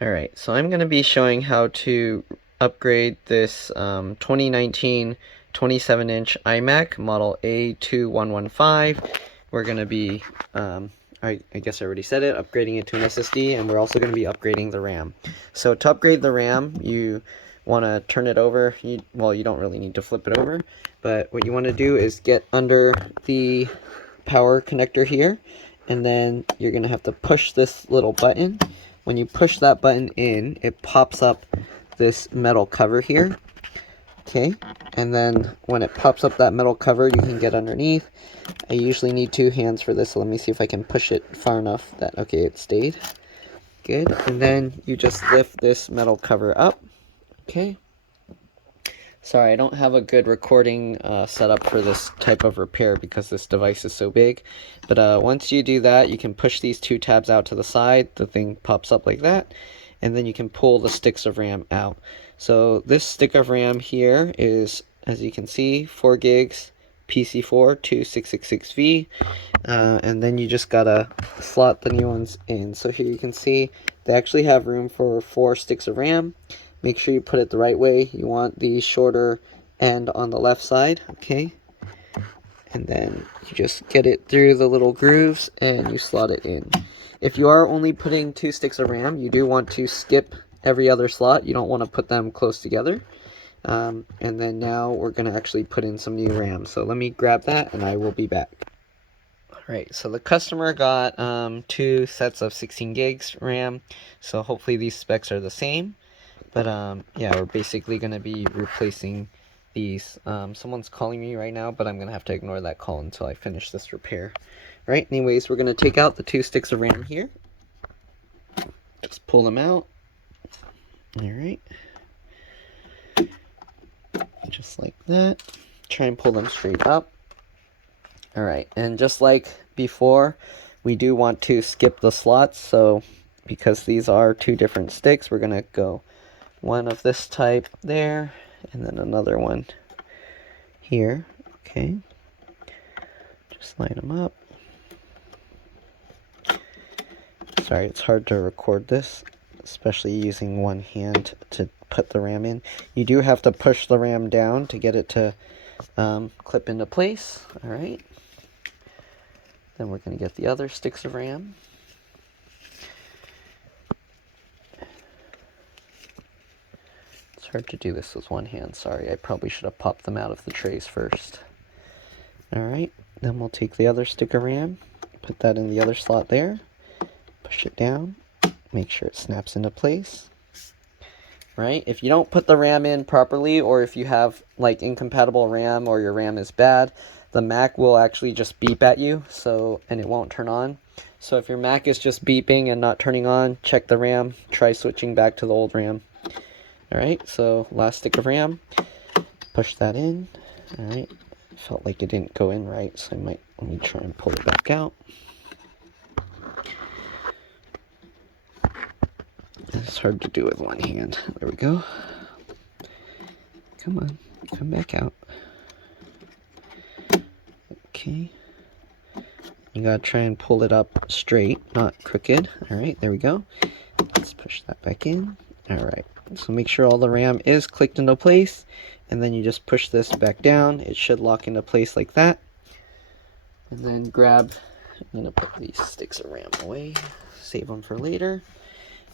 Alright, so I'm going to be showing how to upgrade this 2019 27-inch iMac model A2115. We're going to be, I guess I already said it, upgrading it to an SSD, and we're also going to be upgrading the RAM. So to upgrade the RAM, you want to turn it over. Well, you don't really need to flip it over, but what you want to do is get under the power connector here, and then you're going to have to push this little button. When you push that button in, it pops up this metal cover here. Okay, and then when it pops up that metal cover, you can get underneath. I usually need 2 hands for this, so let me see if I can push it far enough that, okay, it stayed. Good, and then you just lift this metal cover up. Okay. Sorry, I don't have a good recording setup for this type of repair because this device is so big. But once you do that, you can push these 2 tabs out to the side. The thing pops up like that. And then you can pull the sticks of RAM out. So this stick of RAM here is, as you can see, 4 gigs, PC4 2666V. And then you just gotta slot the new ones in. So here you can see they actually have room for 4 sticks of RAM. Make sure you put it the right way. You want the shorter end on the left side, okay? And then you just get it through the little grooves and you slot it in. If you are only putting 2 sticks of RAM, you do want to skip every other slot. You don't want to put them close together. And then now we're going to actually put in some new RAM. So let me grab that and I will be back. Alright, so the customer got 2 sets of 16 gigs RAM. So hopefully these specs are the same. But yeah, we're basically going to be replacing these. Someone's calling me right now, but I'm going to have to ignore that call until I finish this repair. Right, anyways, we're going to take out the 2 sticks of RAM here. Just pull them out. Alright. Just like that. Try and pull them straight up. Alright, and just like before, we do want to skip the slots. So because these are 2 different sticks, we're going to go one of this type there, and then another one here. Okay, just line them up. Sorry, it's hard to record this, especially using one hand to put the RAM in. You do have to push the RAM down to get it to clip into place. All right, then we're going to get the other sticks of RAM. It's hard to do this with one hand. Sorry, I probably should have popped them out of the trays first. Alright, then we'll take the other stick of RAM, put that in the other slot there, push it down, make sure it snaps into place. Right, if you don't put the RAM in properly, or if you have like incompatible RAM or your RAM is bad, the Mac will actually just beep at you, and it won't turn on. So if your Mac is just beeping and not turning on, check the RAM, try switching back to the old RAM. Alright, so last stick of RAM, push that in. Alright, felt like it didn't go in right, so let me try and pull it back out. It's hard to do with one hand. There we go. Come on, come back out. Okay. You gotta try and pull it up straight, not crooked. Alright, there we go. Let's push that back in. Alright. So make sure all the RAM is clicked into place, and then you just push this back down. It should lock into place like that. And then I'm going to put these sticks of RAM away, save them for later.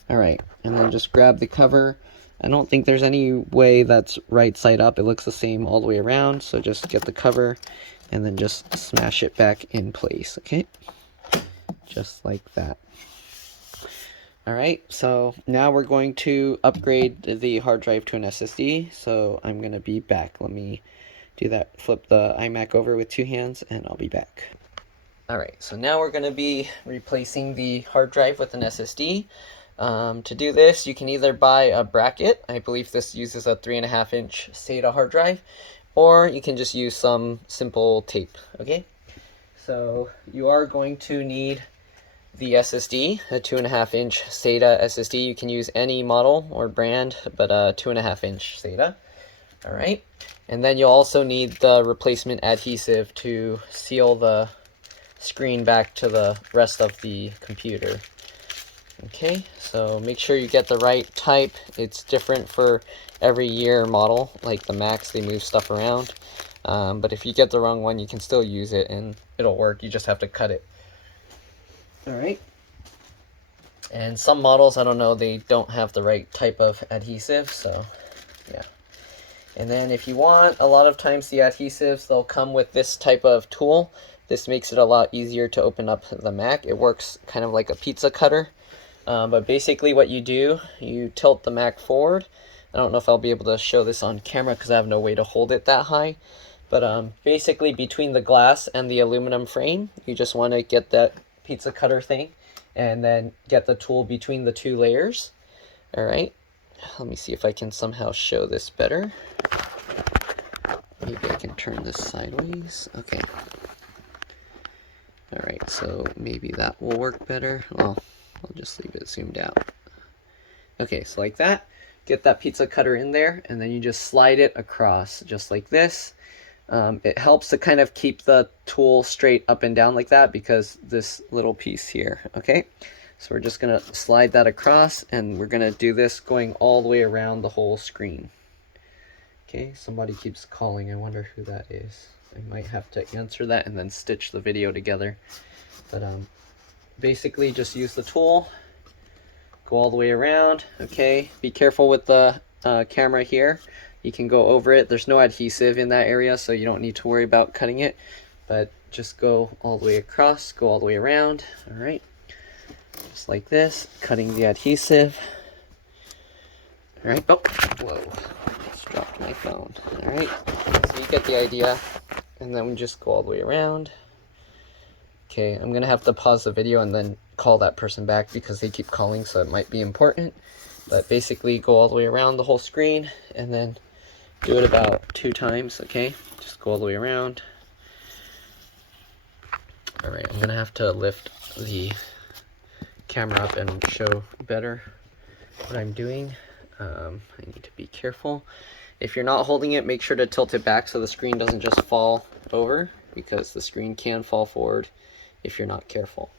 Alright, and then just grab the cover. I don't think there's any way that's right side up. It looks the same all the way around, so just get the cover and then just smash it back in place, okay? Just like that. Alright, so now we're going to upgrade the hard drive to an SSD, so I'm going to be back. Let me do that, flip the iMac over with 2 hands, and I'll be back. Alright, so now we're going to be replacing the hard drive with an SSD. To do this, you can either buy a bracket. I believe this uses a 3.5-inch SATA hard drive, or you can just use some simple tape, okay? So you are going to need the SSD, a 2.5-inch SATA SSD. You can use any model or brand, but a 2.5-inch SATA. Alright, and then you'll also need the replacement adhesive to seal the screen back to the rest of the computer. Okay, so make sure you get the right type. It's different for every year model. Like the Macs, they move stuff around. But if you get the wrong one, you can still use it and it'll work. You just have to cut it. Alright. And some models, I don't know, they don't have the right type of adhesive, so yeah. And then if you want, a lot of times the adhesives, they'll come with this type of tool. This makes it a lot easier to open up the Mac. It works kind of like a pizza cutter. But basically what you do, you tilt the Mac forward. I don't know if I'll be able to show this on camera because I have no way to hold it that high. But basically between the glass and the aluminum frame, you just want to get that pizza cutter thing and then get the tool between the two layers. Alright, let me see if I can somehow show this better. Maybe I can turn this sideways. Okay. Alright, so maybe that will work better. Well, I'll just leave it zoomed out. Okay, so like that. Get that pizza cutter in there, and then you just slide it across, just like this. It helps to kind of keep the tool straight up and down like that because this little piece here, okay? So we're just gonna slide that across, and we're gonna do this going all the way around the whole screen. Okay, somebody keeps calling. I wonder who that is. I might have to answer that and then stitch the video together. But basically just use the tool, go all the way around. Okay, be careful with the camera here. You can go over it. There's no adhesive in that area, so you don't need to worry about cutting it. But just go all the way across, go all the way around. All right, just like this, cutting the adhesive. All right, oh, whoa, just dropped my phone. All right, so you get the idea. And then we just go all the way around. Okay, I'm gonna have to pause the video and then call that person back because they keep calling, so it might be important. But basically go all the way around the whole screen and then do it about 2 times, okay? Just go all the way around. Alright, I'm gonna have to lift the camera up and show better what I'm doing. I need to be careful. If you're not holding it, make sure to tilt it back so the screen doesn't just fall over, because the screen can fall forward if you're not careful.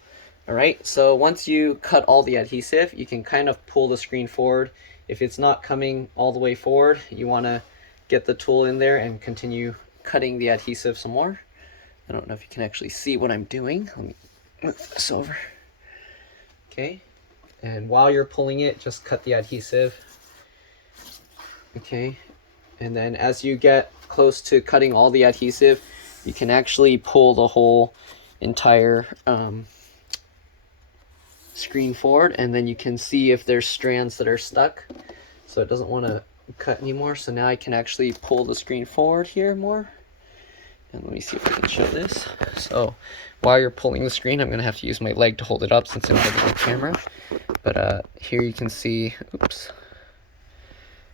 Alright, so once you cut all the adhesive, you can kind of pull the screen forward. If it's not coming all the way forward, you want to get the tool in there and continue cutting the adhesive some more. I don't know if you can actually see what I'm doing. Let me move this over. Okay, and while you're pulling it, just cut the adhesive. Okay, and then as you get close to cutting all the adhesive, you can actually pull the whole entire screen forward, and then you can see if there's strands that are stuck, so it doesn't want to cut anymore. So now I can actually pull the screen forward here more, and let me see if I can show this. So while you're pulling the screen, I'm gonna have to use my leg to hold it up since I'm holding the camera, but here you can see, oops,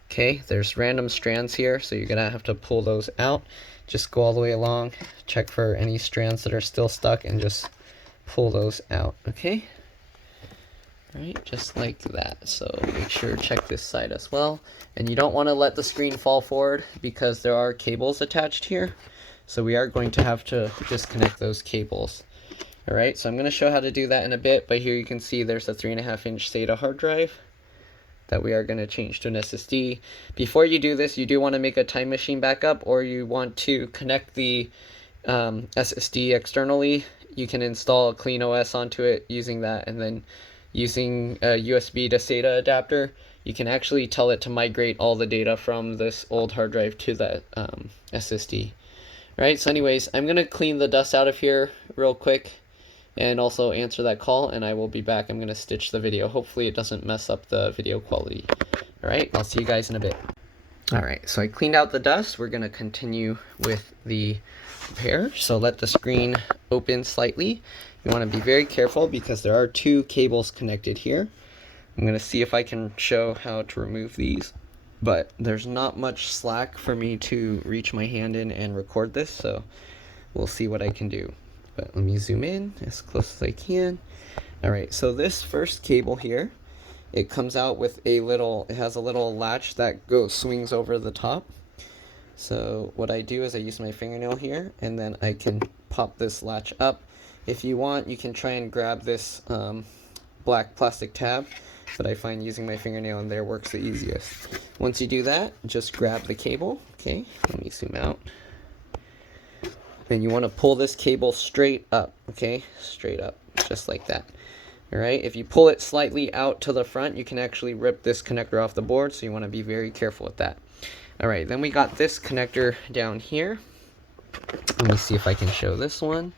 okay, there's random strands here, so you're gonna have to pull those out. Just go all the way along, check for any strands that are still stuck, and just pull those out, okay? Alright, just like that. So make sure to check this side as well. And you don't want to let the screen fall forward because there are cables attached here. So we are going to have to disconnect those cables. Alright, so I'm going to show how to do that in a bit, but here you can see there's a 3.5-inch SATA hard drive that we are going to change to an SSD. Before you do this, you do want to make a time machine backup, or you want to connect the SSD externally. You can install a clean OS onto it using that, and then using a USB to SATA adapter, you can actually tell it to migrate all the data from this old hard drive to that SSD. Right, so anyways, I'm going to clean the dust out of here real quick and also answer that call, and I will be back. I'm going to stitch the video. Hopefully it doesn't mess up the video quality. Alright, I'll see you guys in a bit. Alright, so I cleaned out the dust. We're going to continue with the repair. So let the screen open slightly. You want to be very careful because there are 2 cables connected here. I'm going to see if I can show how to remove these, but there's not much slack for me to reach my hand in and record this, so we'll see what I can do. But let me zoom in as close as I can. Alright, so this first cable here, it comes out with a little, it has a little latch that swings over the top. So what I do is I use my fingernail here, and then I can pop this latch up. If you want, you can try and grab this black plastic tab, but I find using my fingernail in there works the easiest. Once you do that, just grab the cable. Okay, let me zoom out. Then you want to pull this cable straight up, okay? Straight up, just like that. Alright, if you pull it slightly out to the front, you can actually rip this connector off the board, so you want to be very careful with that. Alright, then we got this connector down here. Let me see if I can show this one.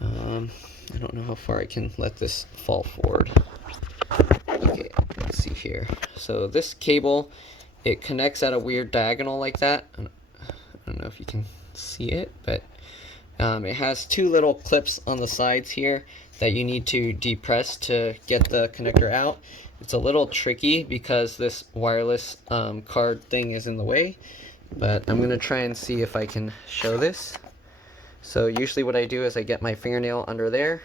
I don't know how far I can let this fall forward. Okay, let's see here. So this cable, it connects at a weird diagonal like that. I don't know if you can see it, but it has two little clips on the sides here that you need to depress to get the connector out. It's a little tricky because this wireless card thing is in the way, but I'm gonna try and see if I can show this. So usually what I do is I get my fingernail under there,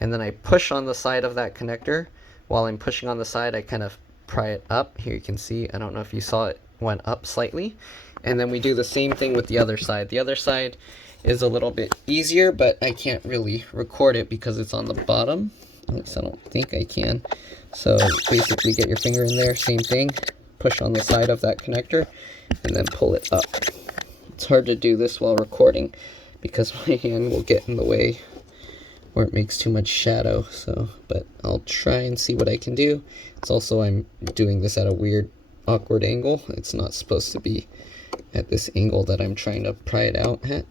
and then I push on the side of that connector. While I'm pushing on the side, I kind of pry it up. Here you can see, I don't know if you saw it went up slightly. And then we do the same thing with the other side. The other side is a little bit easier, but I can't really record it because it's on the bottom. At least I don't think I can. So basically get your finger in there, same thing. Push on the side of that connector, and then pull it up. It's hard to do this while recording because my hand will get in the way or it makes too much shadow. So, but I'll try and see what I can do. It's also, I'm doing this at a weird, awkward angle. It's not supposed to be at this angle that I'm trying to pry it out at.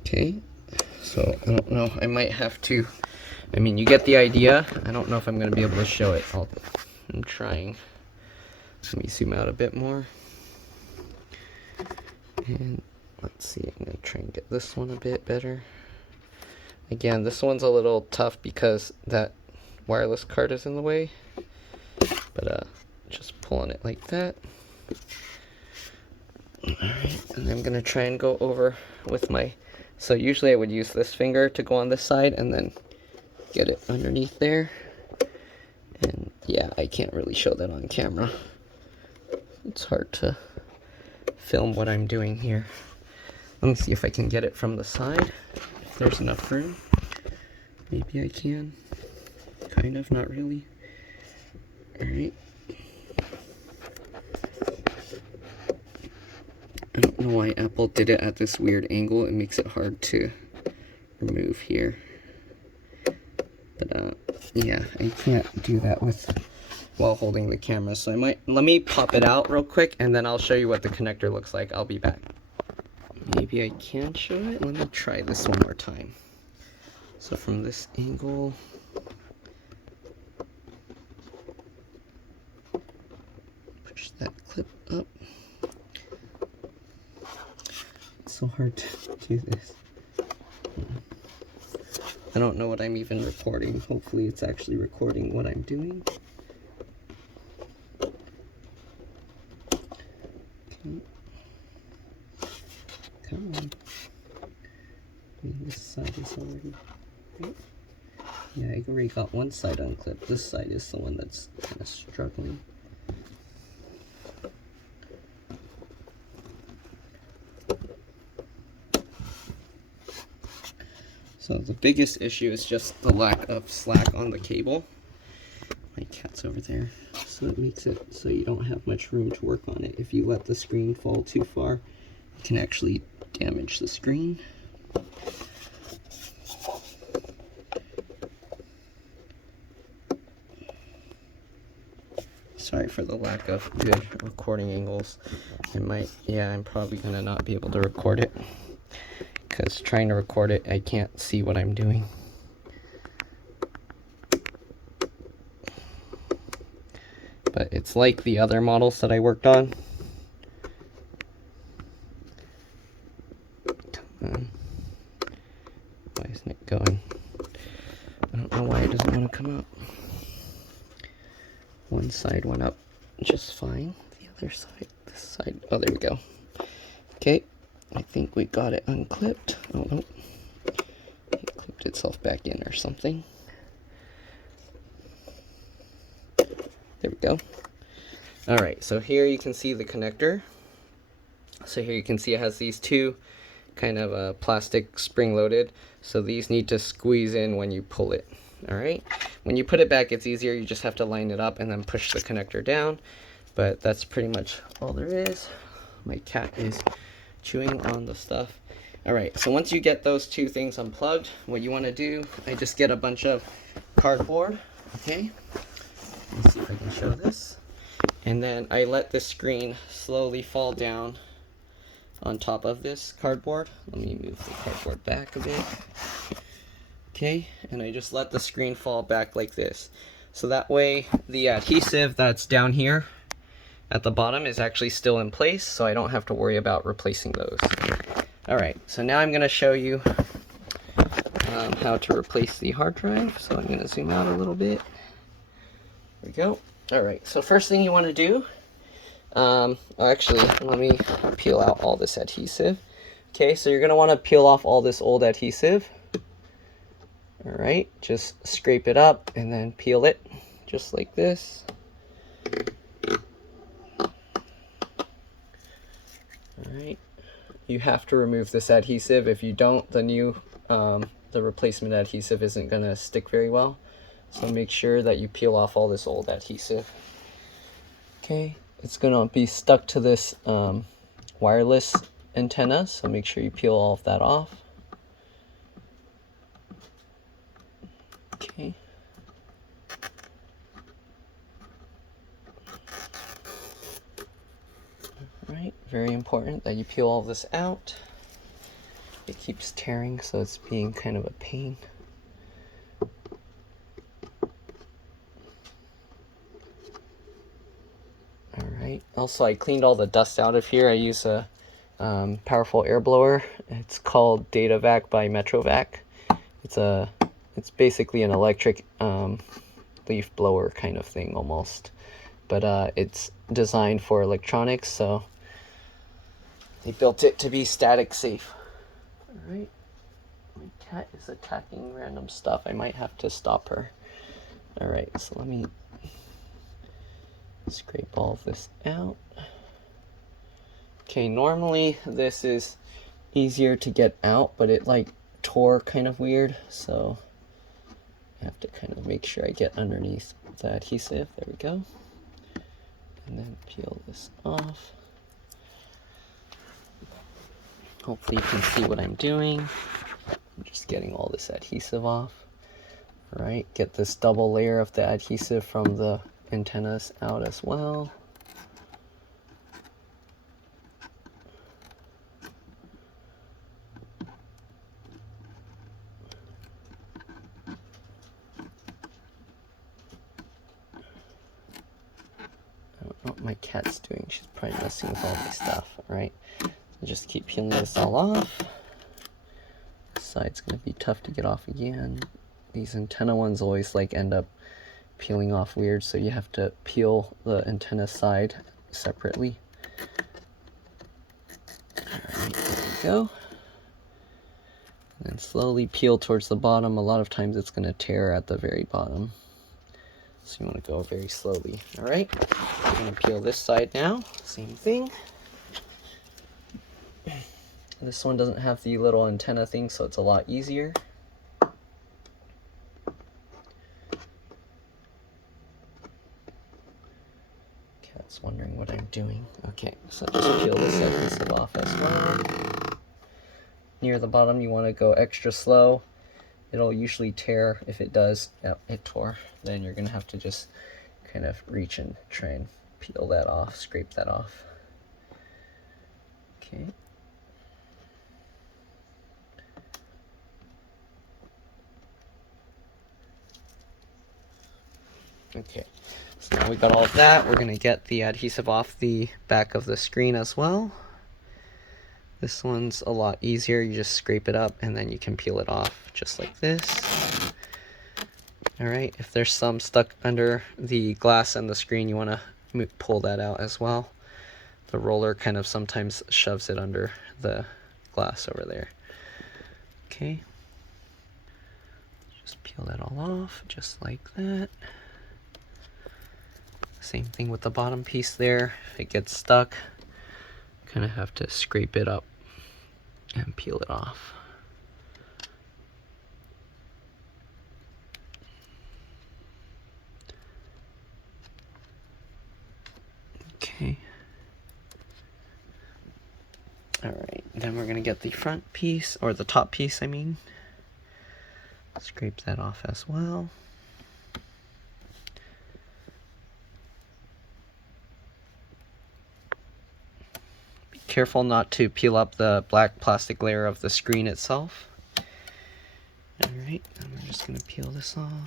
Okay, so I don't know, I might have to, I mean, you get the idea. I don't know if I'm going to be able to show it. I'm trying. Let me zoom out a bit more. And let's see, I'm going to try and get this one a bit better. Again, this one's a little tough because that wireless card is in the way. But just pulling it like that. Alright, and I'm going to try and go over with my, so usually I would use this finger to go on this side and then get it underneath there. And yeah, I can't really show that on camera. It's hard to film what I'm doing here. Let me see if I can get it from the side, if there's enough room. Maybe I can. Kind of, not really. Alright. I don't know why Apple did it at this weird angle. It makes it hard to remove here. But yeah, I can't do that while holding the camera. So let me pop it out real quick and then I'll show you what the connector looks like. I'll be back. Maybe I can show it. Let me try this one more time. So from this angle, push that clip up. It's so hard to do this. I don't know what I'm even recording. Hopefully it's actually recording what I'm doing. Okay. Come on. I mean, this side is already... Right? Yeah, I already got one side unclipped. This side is the one that's kind of struggling. So the biggest issue is just the lack of slack on the cable. My cat's over there. So it makes it so you don't have much room to work on it. If you let the screen fall too far, it can actually damage the screen. Sorry for the lack of good recording angles. I'm probably gonna not be able to record it. Because trying to record it, I can't see what I'm doing. But it's like the other models that I worked on. Come on. Why isn't it going? I don't know why it doesn't want to come up. One side went up just fine. The other side, this side, oh, there we go. Okay. I think we got it unclipped. Oh, no. It clipped itself back in or something. There we go. Alright, so here you can see the connector. So here you can see it has these two kind of plastic spring-loaded. So these need to squeeze in when you pull it. All right, when you put it back, it's easier. You just have to line it up and then push the connector down. But that's pretty much all there is. My cat is chewing on the stuff. All right, so once you get those two things unplugged, what you want to do, I just get a bunch of cardboard, okay? Let's see if I can show this. And then I let the screen slowly fall down on top of this cardboard. Let me move the cardboard back a bit. Okay, and I just let the screen fall back like this. So that way the adhesive that's down here at the bottom is actually still in place, so I don't have to worry about replacing those. Alright, so now I'm going to show you how to replace the hard drive. So I'm going to zoom out a little bit. There we go. Alright, so first thing you want to do, actually, let me peel out all this adhesive. Okay, so you're going to want to peel off all this old adhesive. Alright, just scrape it up and then peel it, just like this. Alright, you have to remove this adhesive. If you don't, the replacement adhesive isn't going to stick very well. So make sure that you peel off all this old adhesive. Okay, it's going to be stuck to this wireless antenna, so make sure you peel all of that off. Okay. Alright, very important that you peel all this out. It keeps tearing, so it's being kind of a pain. Alright, also I cleaned all the dust out of here. I use a powerful air blower. It's called DataVac by Metrovac. It's basically an electric leaf blower kind of thing almost, but it's designed for electronics, so they built it to be static safe. Alright, my cat is attacking random stuff. I might have to stop her. Alright, so let me scrape all of this out. Okay, normally this is easier to get out, but it like tore kind of weird, so I have to kind of make sure I get underneath the adhesive. There we go. And then peel this off. Hopefully you can see what I'm doing. I'm just getting all this adhesive off. Alright, get this double layer of the adhesive from the antennas out as well. I don't know what my cat's doing. She's probably messing with all my stuff. Alright, so just keep peeling this all off. This side's going to be tough to get off again. These antenna ones always like end up peeling off weird, so you have to peel the antenna side separately. Alright, there we go. And then slowly peel towards the bottom. A lot of times it's going to tear at the very bottom, so you want to go very slowly. Alright, we're going to peel this side now. Same thing. This one doesn't have the little antenna thing, so it's a lot easier. Cat's wondering what I'm doing. Okay, so just peel this adhesive off as well. Near the bottom, you want to go extra slow. It'll usually tear. If it does, yep, it tore. Then you're going to have to just kind of reach and try and peel that off, scrape that off. Okay. Okay, so now we got all of that. We're going to get the adhesive off the back of the screen as well. This one's a lot easier. You just scrape it up and then you can peel it off just like this. Alright, if there's some stuck under the glass and the screen, you want to pull that out as well. The roller kind of sometimes shoves it under the glass over there. Okay, just peel that all off just like that. Same thing with the bottom piece there. If it gets stuck, kind of have to scrape it up and peel it off. Okay. Alright, then we're going to get the front piece, or the top piece, I mean. Scrape that off as well. Be careful not to peel up the black plastic layer of the screen itself. Alright, and we're just going to peel this off.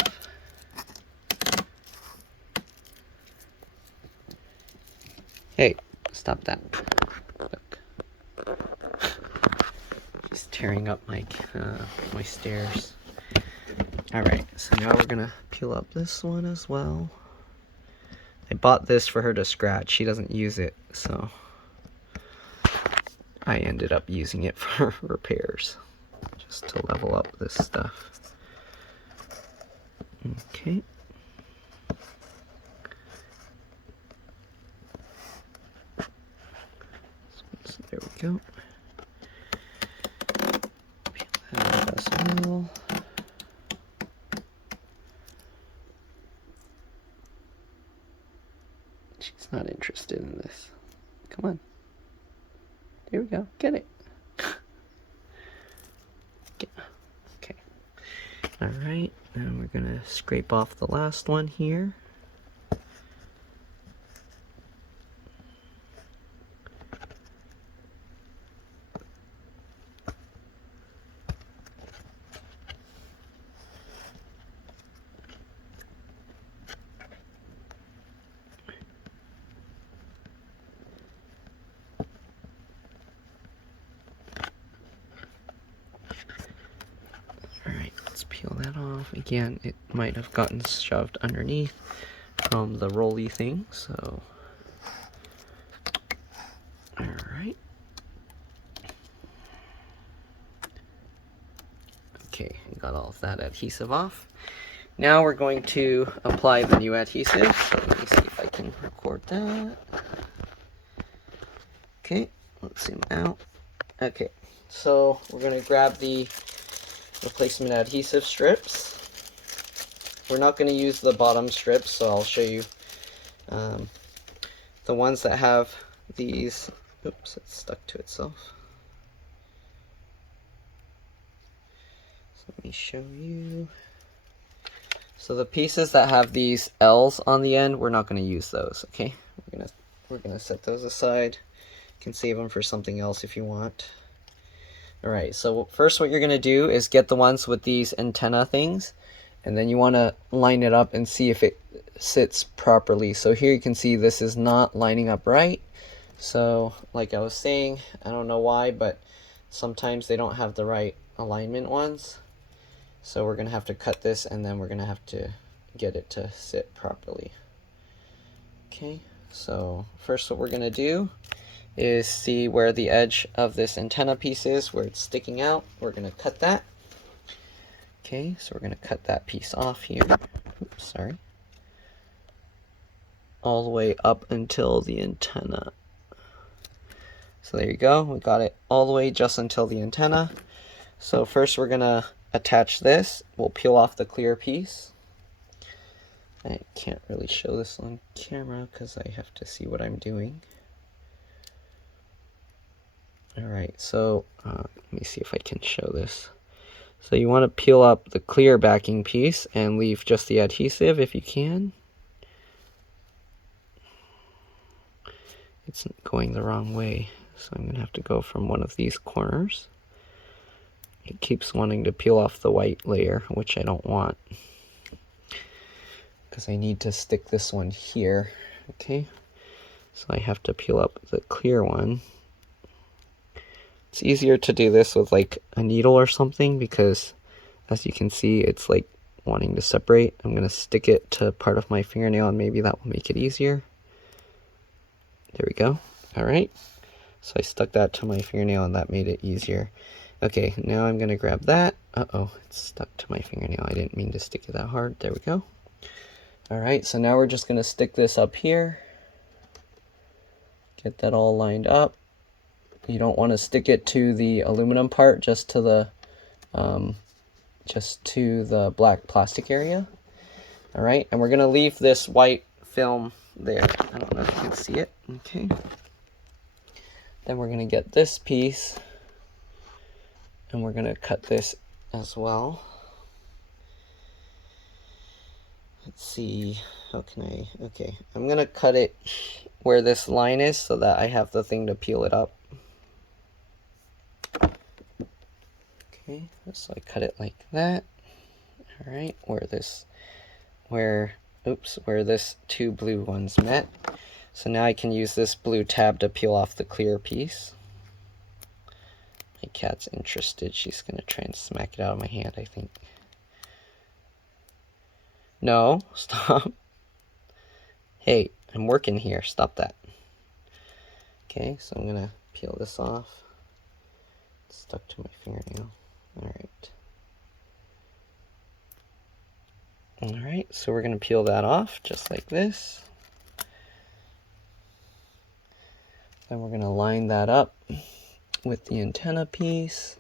Hey, stop that. Look. Just tearing up my stairs. Alright, so now we're gonna peel up this one as well. I bought this for her to scratch. She doesn't use it, so I ended up using it for repairs, just to level up this stuff. Okay. So there we go. Peel that up as well. She's not interested in this. Come on. There we go. Get it. Okay. Alright, and we're going to scrape off the last one here. Peel that off. Again, it might have gotten shoved underneath from the rolly thing, so alright. Okay, got all of that adhesive off. Now we're going to apply the new adhesive, so let me see if I can record that. Okay, let's zoom out. Okay, so we're going to grab the replacement adhesive strips. We're not going to use the bottom strips, so I'll show you the ones that have these. Oops, it's stuck to itself. So let me show you. So the pieces that have these L's on the end, we're not going to use those. Okay, we're gonna set those aside. You can save them for something else if you want. Alright, so first what you're going to do is get the ones with these antenna things, and then you want to line it up and see if it sits properly. So here you can see this is not lining up right. So like I was saying, I don't know why, but sometimes they don't have the right alignment ones. So we're going to have to cut this, and then we're going to have to get it to sit properly. Okay, so first what we're going to do is see where the edge of this antenna piece is, where it's sticking out. We're going to cut that. Okay, so we're going to cut that piece off here. Oops, sorry. All the way up until the antenna. So there you go. We got it all the way just until the antenna. So first we're going to attach this. We'll peel off the clear piece. I can't really show this on camera because I have to see what I'm doing. Alright, so let me see if I can show this. So you want to peel up the clear backing piece and leave just the adhesive if you can. It's going the wrong way, so I'm going to have to go from one of these corners. It keeps wanting to peel off the white layer, which I don't want, because I need to stick this one here. Okay, so I have to peel up the clear one. It's easier to do this with like a needle or something, because as you can see it's like wanting to separate. I'm going to stick it to part of my fingernail and maybe that will make it easier. There we go. Alright, so I stuck that to my fingernail and that made it easier. Okay, now I'm going to grab that. Uh-oh, it's stuck to my fingernail. I didn't mean to stick it that hard. There we go. Alright, so now we're just going to stick this up here. Get that all lined up. You don't want to stick it to the aluminum part, just to the black plastic area. Alright, and we're going to leave this white film there. I don't know if you can see it. Okay. Then we're going to get this piece, and we're going to cut this as well. Let's see, how can I, okay, I'm going to cut it where this line is so that I have the thing to peel it up. Okay, so I cut it like that. All right, where this two blue ones met. So now I can use this blue tab to peel off the clear piece. My cat's interested. She's going to try and smack it out of my hand, I think. No, stop. Hey, I'm working here. Stop that. Okay, so I'm going to peel this off. It's stuck to my fingernail. Alright. Alright, so we're going to peel that off just like this. Then we're going to line that up with the antenna piece.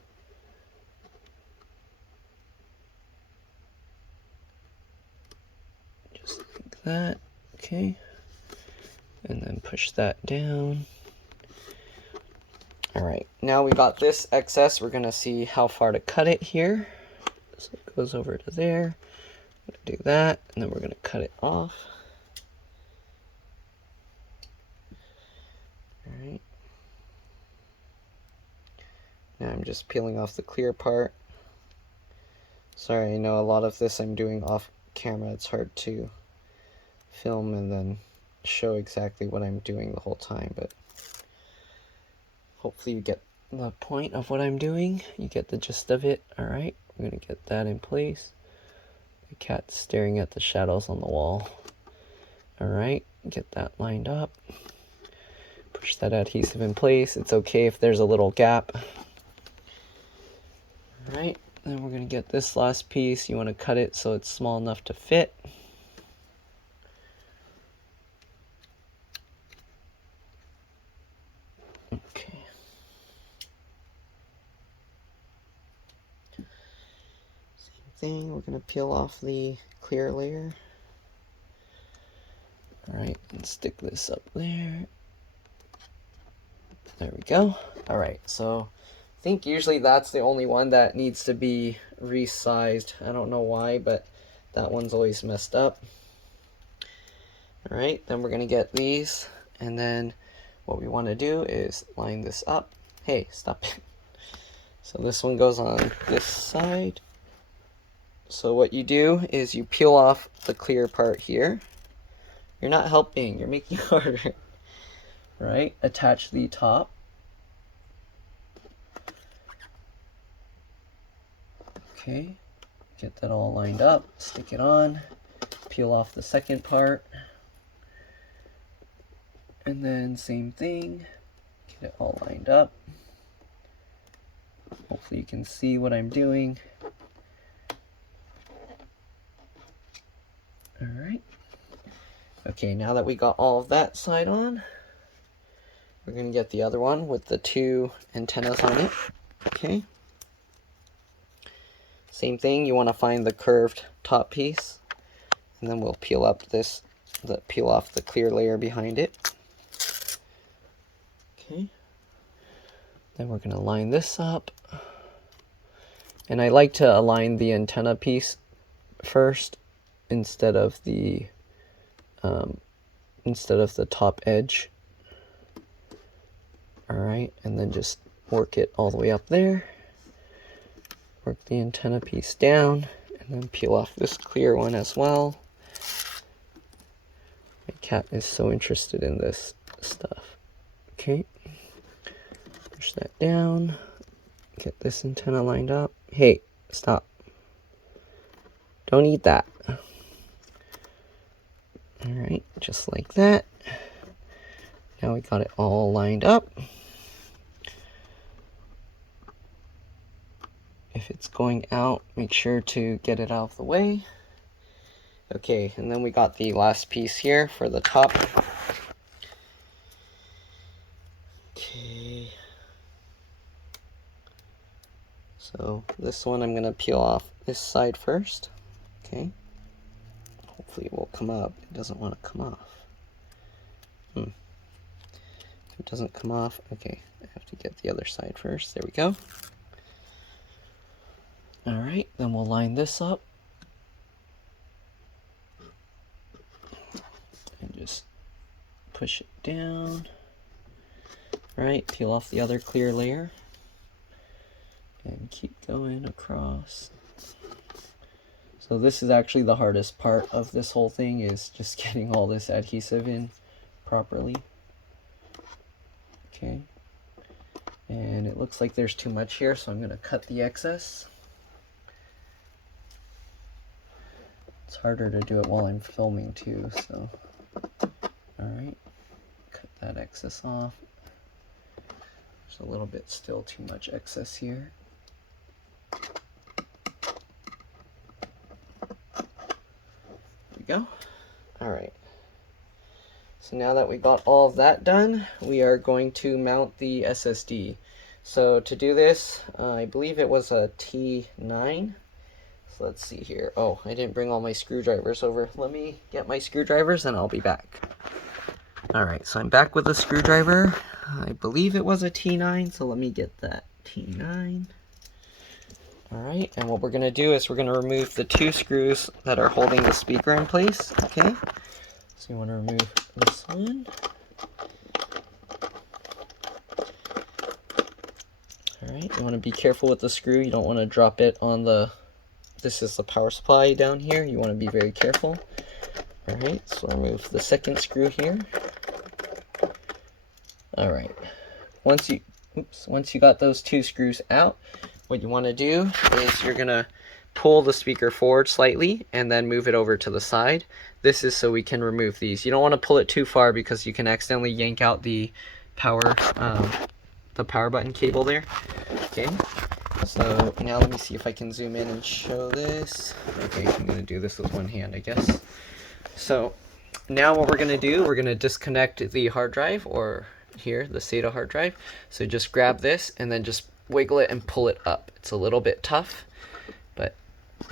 Just like that. Okay. And then push that down. Alright, now we got this excess. We're going to see how far to cut it here. So it goes over to there. I'm going to do that, and then we're going to cut it off. Alright. Now I'm just peeling off the clear part. Sorry, I know a lot of this I'm doing off camera. It's hard to film and then show exactly what I'm doing the whole time, but hopefully you get the point of what I'm doing. You get the gist of it. Alright, we're going to get that in place. The cat's staring at the shadows on the wall. Alright, get that lined up. Push that adhesive in place. It's okay if there's a little gap. Alright, then we're going to get this last piece. You want to cut it so it's small enough to fit. Okay. Same thing, we're going to peel off the clear layer. Alright, and stick this up there. There we go. Alright, so I think usually that's the only one that needs to be resized. I don't know why, but that one's always messed up. Alright, then we're going to get these, and then what we want to do is line this up. Hey, stop it. So this one goes on this side. So what you do is you peel off the clear part here. You're not helping, you're making it harder. Right, attach the top. Okay, get that all lined up, stick it on, peel off the second part, and then same thing, get it all lined up. Hopefully you can see what I'm doing. Alright. Okay, now that we got all of that side on, we're going to get the other one with the two antennas on it. Okay. Same thing, you want to find the curved top piece, and then we'll peel up peel off the clear layer behind it. Okay. Then we're going to line this up. And I like to align the antenna piece first instead of the top edge. Alright, and then just work it all the way up there. Work the antenna piece down, and then peel off this clear one as well. My cat is so interested in this stuff. Okay, push that down, get this antenna lined up. Hey, stop. Don't eat that. Alright, just like that. Now we got it all lined up. If it's going out, make sure to get it out of the way. Okay, and then we got the last piece here for the top. Okay. So this one I'm going to peel off this side first. Okay. hopefully it will come up. It doesn't want to come off. If it doesn't come off, okay, I have to get the other side first. There we go. Alright, then we'll line this up. And just push it down. Right, peel off the other clear layer. And keep going across. So this is actually the hardest part of this whole thing, is just getting all this adhesive in properly. Okay. And it looks like there's too much here, so I'm going to cut the excess. It's harder to do it while I'm filming too, so. Alright. Cut that excess off. There's a little bit still too much excess here. Go. Alright, so now that we got all of that done, we are going to mount the SSD. So to do this, I believe it was a T9. So let's see here. Oh, I didn't bring all my screwdrivers over. Let me get my screwdrivers and I'll be back. Alright, so I'm back with a screwdriver. I believe it was a T9, so let me get that T9. Alright, and what we're going to do is we're going to remove the two screws that are holding the speaker in place, okay? So you want to remove this one. Alright, you want to be careful with the screw. You don't want to drop it on the... This is the power supply down here. You want to be very careful. Alright, so remove the second screw here. Alright, once you got those two screws out, what you want to do is you're going to pull the speaker forward slightly and then move it over to the side. This is so we can remove these. You don't want to pull it too far because you can accidentally yank out the power button cable there. Okay, so now let me see if I can zoom in and show this. Okay, I'm going to do this with one hand, I guess. So now what we're going to do, we're going to disconnect the hard drive, or here, the SATA hard drive. So just grab this and then just wiggle it and pull it up. It's a little bit tough, but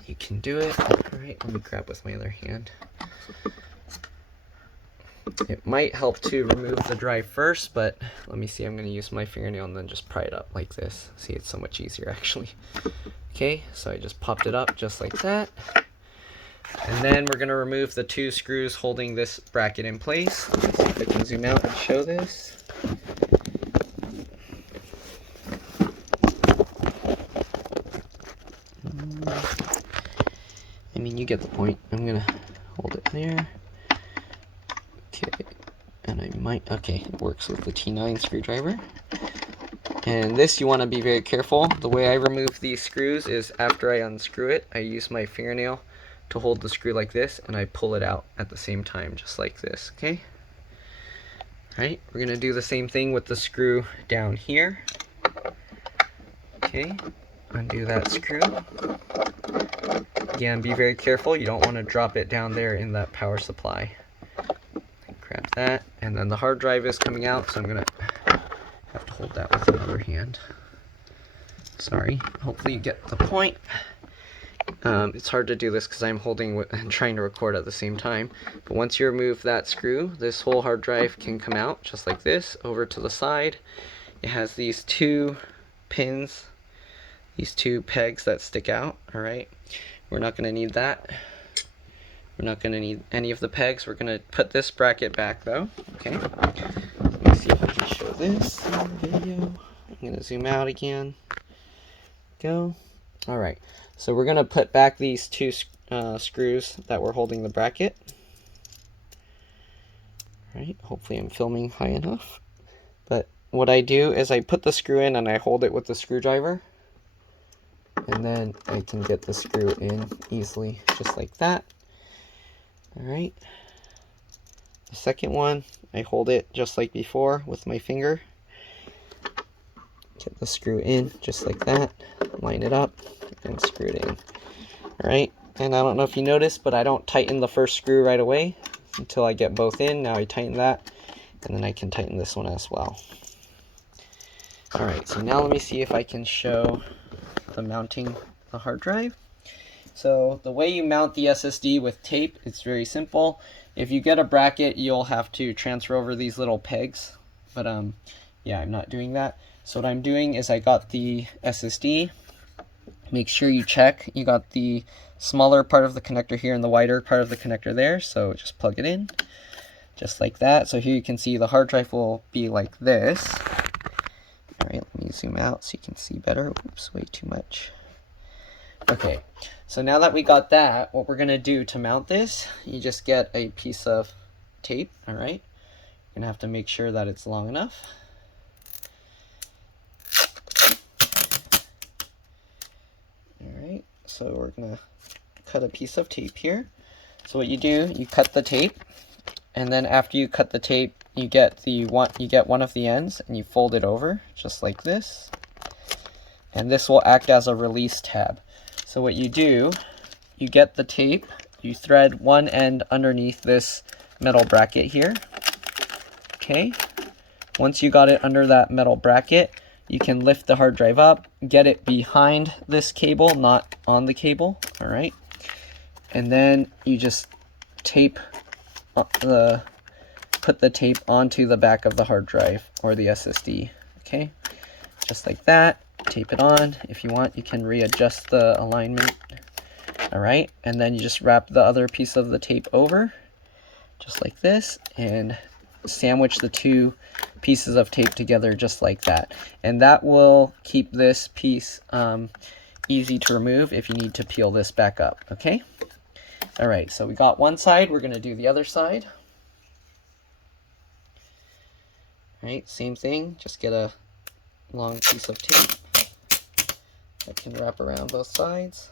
you can do it. Alright, let me grab with my other hand. It might help to remove the drive first, but let me see, I'm going to use my fingernail and then just pry it up like this. See, it's so much easier actually. Okay, so I just popped it up just like that. And then we're going to remove the two screws holding this bracket in place. Let me see if I can zoom out and show this. I mean, you get the point. I'm going to hold it there. Okay, and I might, okay, it works with the T9 screwdriver. And this, you want to be very careful. The way I remove these screws is after I unscrew it, I use my fingernail to hold the screw like this, and I pull it out at the same time, just like this, okay? Alright, we're going to do the same thing with the screw down here. Okay, undo that screw. Again, be very careful. You don't want to drop it down there in that power supply. Grab that, and then the hard drive is coming out, so I'm going to have to hold that with another hand. Sorry, hopefully you get the point. It's hard to do this because I'm holding and trying to record at the same time. But once you remove that screw, this whole hard drive can come out just like this, over to the side. It has these two pins, these two pegs that stick out. Alright, we're not going to need that. We're not going to need any of the pegs. We're going to put this bracket back though. Okay, let me see if I can show this in the video. I'm going to zoom out again. Go. Alright, so we're going to put back these two screws that were holding the bracket. Alright, hopefully I'm filming high enough. But what I do is I put the screw in and I hold it with the screwdriver. And then I can get the screw in easily, just like that. Alright. The second one, I hold it just like before with my finger. Get the screw in just like that. Line it up and screw it in. Alright, and I don't know if you noticed, but I don't tighten the first screw right away until I get both in. Now I tighten that, and then I can tighten this one as well. Alright, so now let me see if I can show the mounting the hard drive. So the way you mount the SSD with tape, it's very simple. If you get a bracket, you'll have to transfer over these little pegs, but yeah, I'm not doing that. So what I'm doing is I got the SSD. Make sure you check you got the smaller part of the connector here and the wider part of the connector there, so just plug it in just like that. So here you can see the hard drive will be like this. All right, let me zoom out so you can see better. Oops, way too much. Okay, so now that we got that, what we're gonna do to mount this, you just get a piece of tape. All right, you're gonna have to make sure that it's long enough. All right, so we're gonna cut a piece of tape here. So what you do, you cut the tape, and then after you cut the tape, you get one of the ends and you fold it over just like this, and this will act as a release tab. So what you do, you get the tape, you thread one end underneath this metal bracket here. Okay, once you got it under that metal bracket, you can lift the hard drive up, get it behind this cable, not on the cable. All right, and then you just put the tape onto the back of the hard drive or the SSD. Okay, just like that. Tape it on. If you want, you can readjust the alignment. All right, and then you just wrap the other piece of the tape over just like this and sandwich the two pieces of tape together just like that, and that will keep this piece easy to remove if you need to peel this back up. Okay, all right, so we got one side, we're going to do the other side. All right, same thing, just get a long piece of tape that can wrap around both sides.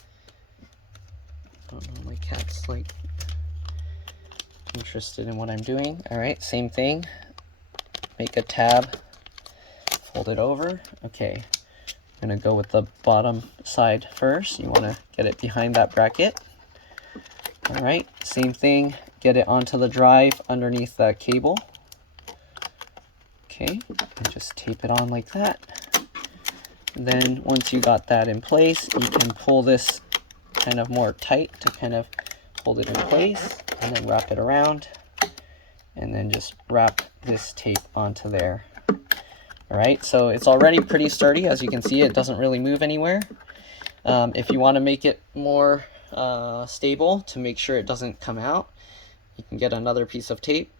I don't know, my cat's like interested in what I'm doing. All right, same thing. Make a tab, fold it over. Okay, I'm gonna go with the bottom side first. You wanna get it behind that bracket. All right, same thing. Get it onto the drive underneath that cable. Okay, and just tape it on like that. And then once you got that in place, you can pull this kind of more tight to kind of hold it in place, and then wrap it around, and then just wrap this tape onto there. All right, so it's already pretty sturdy. As you can see, it doesn't really move anywhere. If you want to make it more stable, to make sure it doesn't come out, you can get another piece of tape.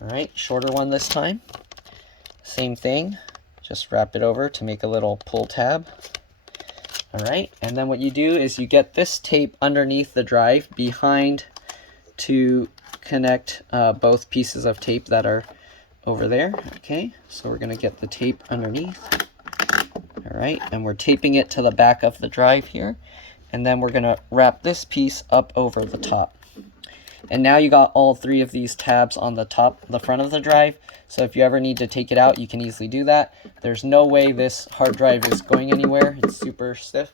All right, shorter one this time. Same thing, just wrap it over to make a little pull tab. All right, and then what you do is you get this tape underneath the drive behind to connect both pieces of tape that are over there. Okay, so we're gonna get the tape underneath. All right, and we're taping it to the back of the drive here, and then we're gonna wrap this piece up over the top. And now you got all three of these tabs on the top, the front of the drive. So if you ever need to take it out, you can easily do that. There's no way this hard drive is going anywhere. It's super stiff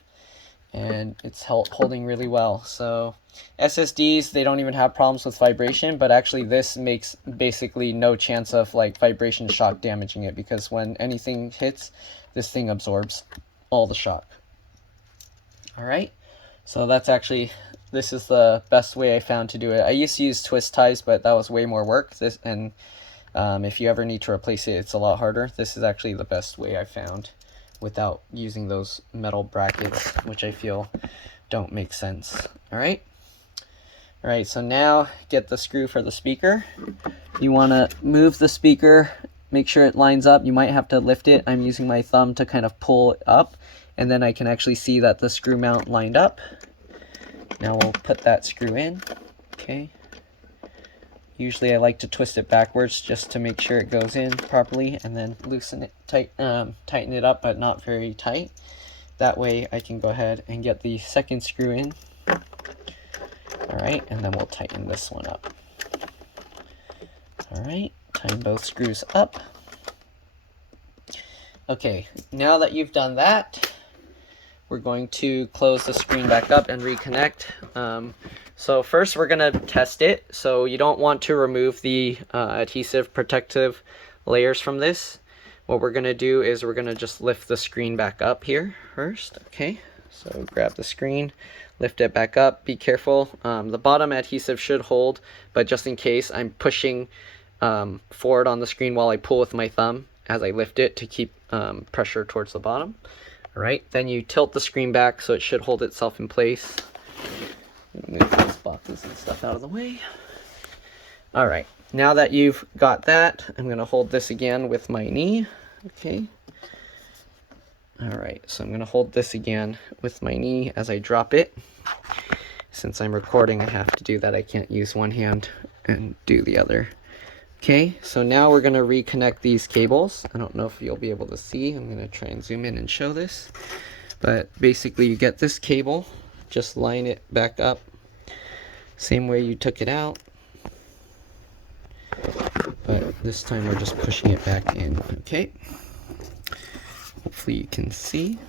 and it's holding really well. So SSDs, they don't even have problems with vibration, but actually this makes basically no chance of like vibration shock damaging it, because when anything hits, this thing absorbs all the shock. All right, so that's actually, this is the best way I found to do it. I used to use twist ties, but that was way more work. If you ever need to replace it, it's a lot harder. This is actually the best way I found without using those metal brackets, which I feel don't make sense. All right, so now get the screw for the speaker. You want to move the speaker, make sure it lines up. You might have to lift it. I'm using my thumb to kind of pull it up, and then I can actually see that the screw mount lined up. Now we'll put that screw in. Okay. Usually I like to twist it backwards just to make sure it goes in properly, and then loosen it, tighten it up, but not very tight. That way I can go ahead and get the second screw in. All right, and then we'll tighten this one up. All right, tighten both screws up. Okay, now that you've done that, we're going to close the screen back up and reconnect. So first we're going to test it. So you don't want to remove the adhesive protective layers from this. What we're going to do is we're going to just lift the screen back up here first. Okay, so grab the screen, lift it back up. Be careful. The bottom adhesive should hold, but just in case, I'm pushing forward on the screen while I pull with my thumb as I lift it to keep pressure towards the bottom. All right, then you tilt the screen back so it should hold itself in place. Move these boxes and stuff out of the way. All right, now that you've got that, I'm going to hold this again with my knee. Okay. All right, so I'm going to hold this again with my knee as I drop it. Since I'm recording, I have to do that. I can't use one hand and do the other. Okay, so now we're going to reconnect these cables. I don't know if you'll be able to see. I'm going to try and zoom in and show this. But basically, you get this cable, just line it back up, same way you took it out. But this time we're just pushing it back in, okay? Hopefully you can see.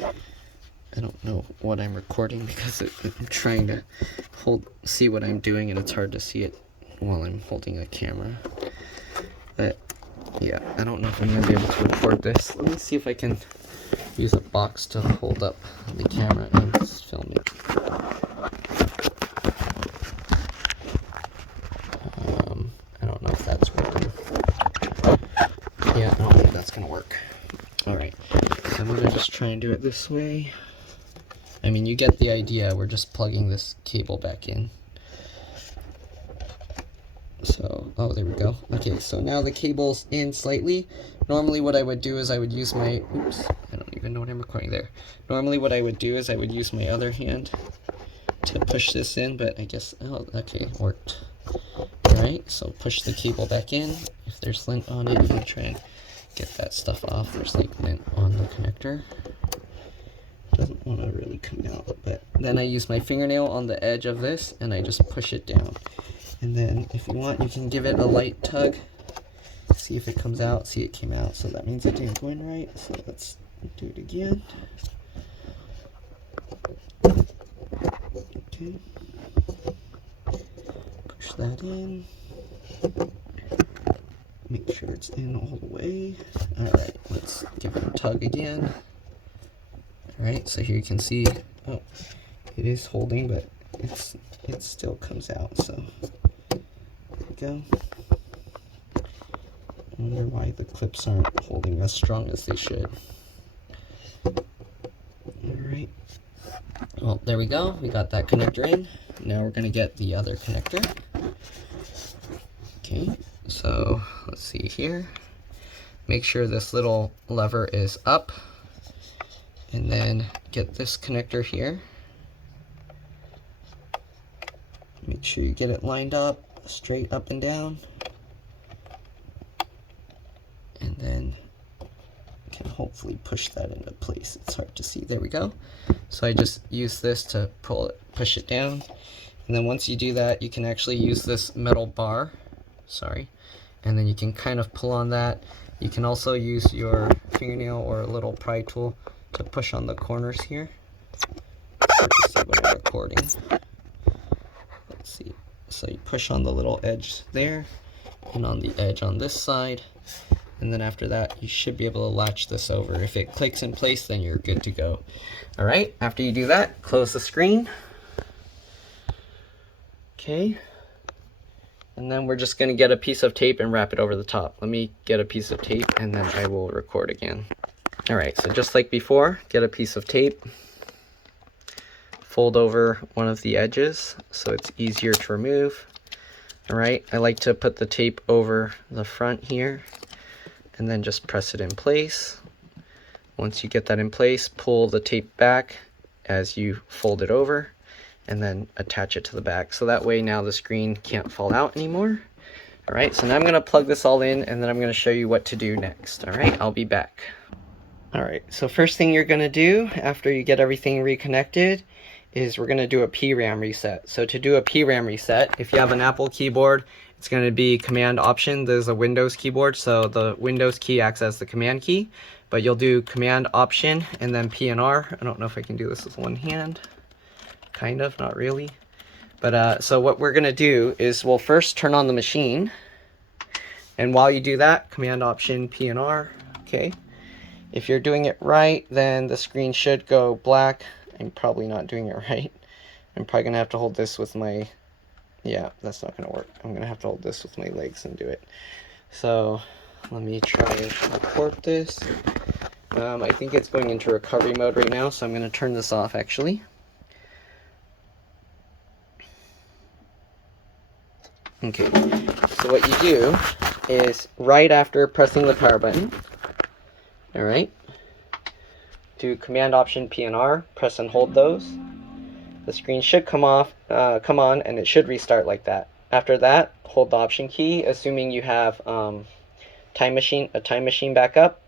I don't know what I'm recording because I'm trying to see what I'm doing, and it's hard to see it while I'm holding a camera. But yeah, I don't know if I'm going to be able to record this. Let me see if I can use a box to hold up the camera and film it. I don't know if that's working. Yeah, I don't think that's going to work. Alright, so I'm going to just try and do it this way. I mean, you get the idea. We're just plugging this cable back in. So, oh, there we go. Okay, so now the cable's in slightly. Normally what I would do is I would use my, oops, I don't even know what I'm recording there. Normally what I would do is I would use my other hand to push this in, but I guess, oh, okay, it worked. Alright, so push the cable back in. If there's lint on it, you can try and get that stuff off. There's like lint on the connector. Doesn't want to really come out, but then I use my fingernail on the edge of this and I just push it down. And then if you want, you can give it a light tug. See if it comes out. See, it came out, so that means it didn't go in right. So let's do it again. Okay. Push that in. Make sure it's in all the way. Alright, let's give it a tug again. Alright, so here you can see, oh, it is holding, but it still comes out, so there we go. I wonder why the clips aren't holding as strong as they should. Alright, well, there we go. We got that connector in. Now we're going to get the other connector. Okay, so let's see here. Make sure this little lever is up. And then get this connector here. Make sure you get it lined up, straight up and down. And then you can hopefully push that into place. It's hard to see. There we go. So I just use this to push it down. And then once you do that, you can actually use this metal bar. Sorry. And then you can kind of pull on that. You can also use your fingernail or a little pry tool to push on the corners here. Hard to see what I'm recording. Let's see. So you push on the little edge there, and on the edge on this side, and then after that you should be able to latch this over. If it clicks in place, then you're good to go. Alright, after you do that, close the screen. Okay. And then we're just going to get a piece of tape and wrap it over the top. Let me get a piece of tape and then I will record again. Alright, so just like before, get a piece of tape, fold over one of the edges so it's easier to remove. Alright, I like to put the tape over the front here and then just press it in place. Once you get that in place, pull the tape back as you fold it over and then attach it to the back. So that way now the screen can't fall out anymore. Alright, so now I'm going to plug this all in and then I'm going to show you what to do next. Alright, I'll be back. Alright, so first thing you're going to do after you get everything reconnected is we're going to do a Pram reset. So to do a Pram reset, if you have an Apple keyboard, it's going to be Command Option. There's a Windows keyboard, so the Windows key acts as the Command key. but you'll do Command Option and then PNR. I don't know if I can do this with one hand. Kind of, not really. But so what we're gonna do is we'll first turn on the machine, and while you do that, Command Option PNR. Okay. If you're doing it right, then the screen should go black. I'm probably not doing it right. I'm probably gonna have to hold this with my, yeah, that's not gonna work. I'm gonna have to hold this with my legs and do it. So let me try to report this. I think it's going into recovery mode right now, so I'm gonna turn this off actually. Okay, so what you do is right after pressing the power button, all right, do Command Option PNR, press and hold those. The screen should come on, and it should restart like that. After that, hold the Option key, assuming you have a time machine backup,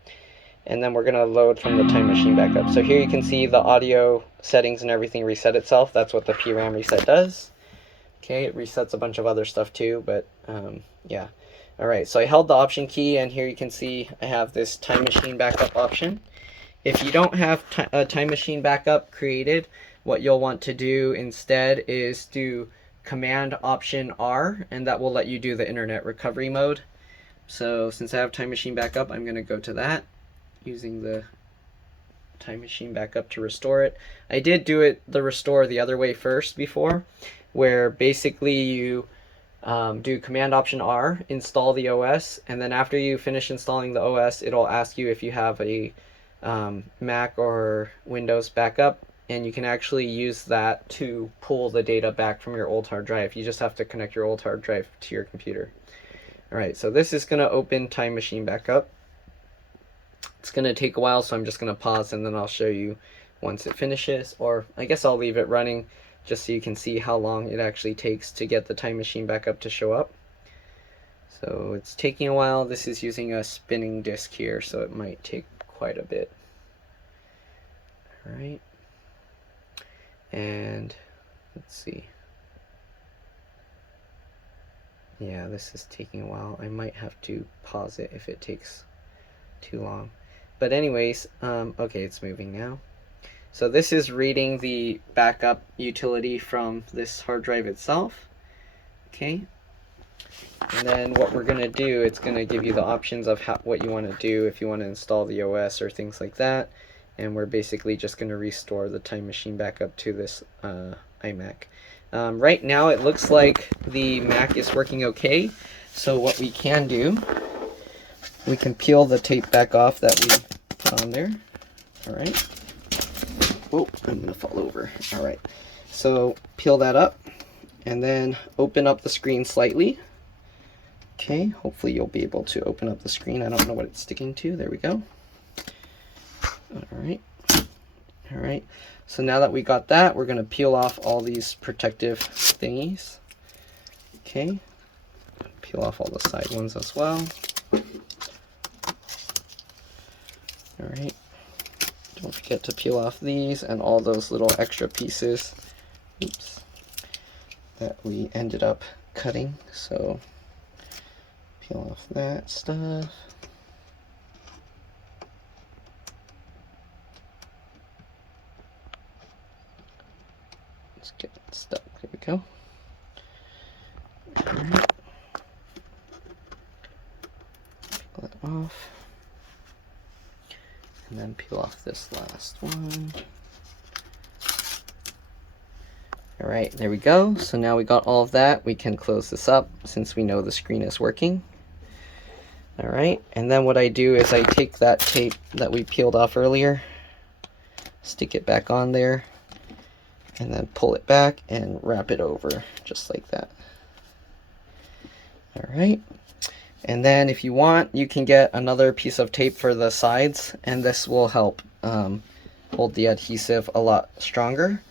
and then we're gonna load from the time machine backup. So here you can see the audio settings and everything reset itself. That's what the Pram Reset does. Okay, it resets a bunch of other stuff too, but yeah. All right, so I held the Option key, and here you can see I have this time machine backup option. If you don't have a time machine backup created, what you'll want to do instead is do Command Option R, and that will let you do the internet recovery mode. So since I have time machine backup, I'm going to go to that using the time machine backup to restore it. I did do the restore the other way first before, where basically you do Command Option R, install the OS, and then after you finish installing the OS, it'll ask you if you have a Mac or Windows backup, and you can actually use that to pull the data back from your old hard drive. You just have to connect your old hard drive to your computer. Alright, so this is going to open Time Machine Backup. It's going to take a while, so I'm just going to pause and then I'll show you once it finishes, or I guess I'll leave it running just so you can see how long it actually takes to get the Time Machine Backup to show up. So it's taking a while. This is using a spinning disk here, so it might take quite a bit. Alright. And let's see. Yeah, this is taking a while. I might have to pause it if it takes too long. But anyways, okay, it's moving now. So this is reading the backup utility from this hard drive itself. Okay. And then what we're going to do, it's going to give you the options of what you want to do, if you want to install the OS or things like that. And we're basically just going to restore the Time Machine backup to this iMac. Right now it looks like the Mac is working okay. So what we can do, we can peel the tape back off that we put on there. Alright. Oh, I'm going to fall over. Alright. So peel that up and then open up the screen slightly. Okay, hopefully you'll be able to open up the screen. I don't know what it's sticking to. There we go. Alright. Alright. So now that we got that, we're going to peel off all these protective thingies. Okay. Peel off all the side ones as well. Alright. Don't forget to peel off these and all those little extra pieces, oops, that we ended up cutting. So peel off that stuff. Let's get it stuck. There we go. All right. Peel that off. And then peel off this last one. Alright, there we go. So now we got all of that. We can close this up since we know the screen is working. Alright, and then what I do is I take that tape that we peeled off earlier, stick it back on there, and then pull it back and wrap it over just like that. Alright. And then if you want, you can get another piece of tape for the sides, and this will help hold the adhesive a lot stronger.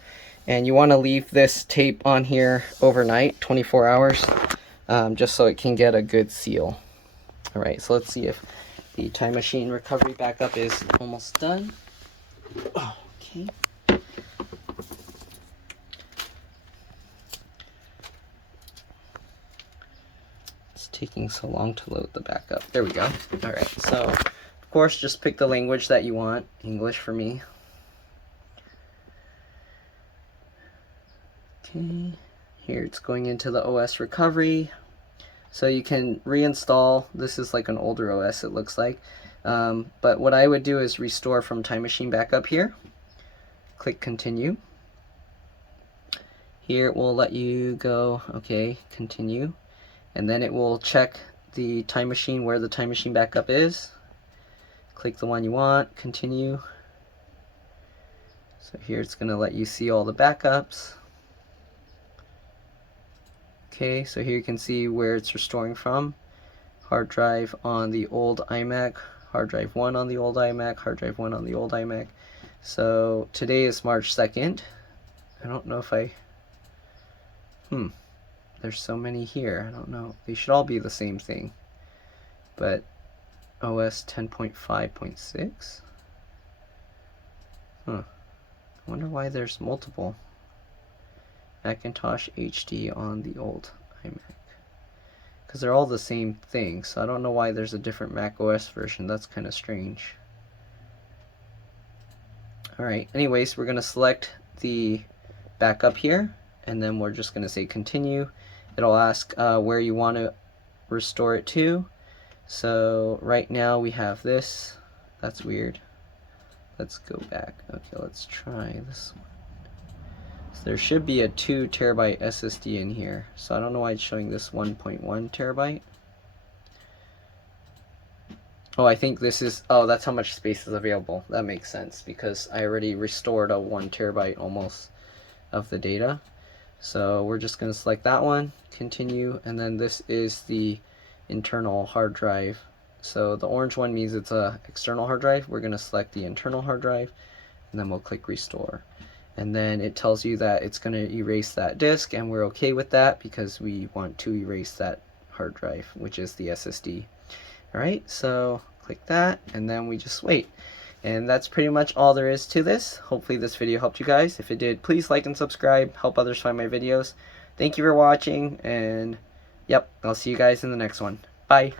And you want to leave this tape on here overnight, 24 hours, just so it can get a good seal. Alright, so let's see if the Time Machine recovery backup is almost done. Oh, okay. Taking so long to load the backup. There we go. Alright, so course, just pick the language that you want. English for me. Okay, here it's going into the OS recovery. So you can reinstall. This is like an older OS, it looks like. But what I would do is restore from Time Machine Backup here. Click continue. Here it will let you go, okay, continue. And then it will check the Time Machine where the Time Machine Backup is. Click the one you want, continue. So here it's going to let you see all the backups. Okay, so here you can see where it's restoring from. Hard drive on the old iMac, hard drive 1 on the old iMac, hard drive 1 on the old iMac. So today is March 2nd. I don't know if there's so many here. I don't know. They should all be the same thing. But OS 10.5.6? I wonder why there's multiple. Macintosh HD on the old iMac. Because they're all the same thing, so I don't know why there's a different Mac OS version. That's kind of strange. Alright, anyways, we're going to select the backup here, and then we're just going to say continue. It'll ask where you want to restore it to. So right now we have this. That's weird. Let's go back. Okay, let's try this one. So there should be a 2 terabyte SSD in here. So I don't know why it's showing this 1.1 terabyte. Oh, I think this is, oh, that's how much space is available. That makes sense because I already restored a 1 terabyte almost of the data. So we're just going to select that one, continue, and then this is the internal hard drive. So the orange one means it's a external hard drive. We're going to select the internal hard drive, and then we'll click restore. And then it tells you that it's going to erase that disk, and we're okay with that because we want to erase that hard drive, which is the SSD. Alright, so click that, and then we just wait. And that's pretty much all there is to this. Hopefully this video helped you guys. If it did, please like and subscribe. Help others find my videos. Thank you for watching, and yep, I'll see you guys in the next one. Bye.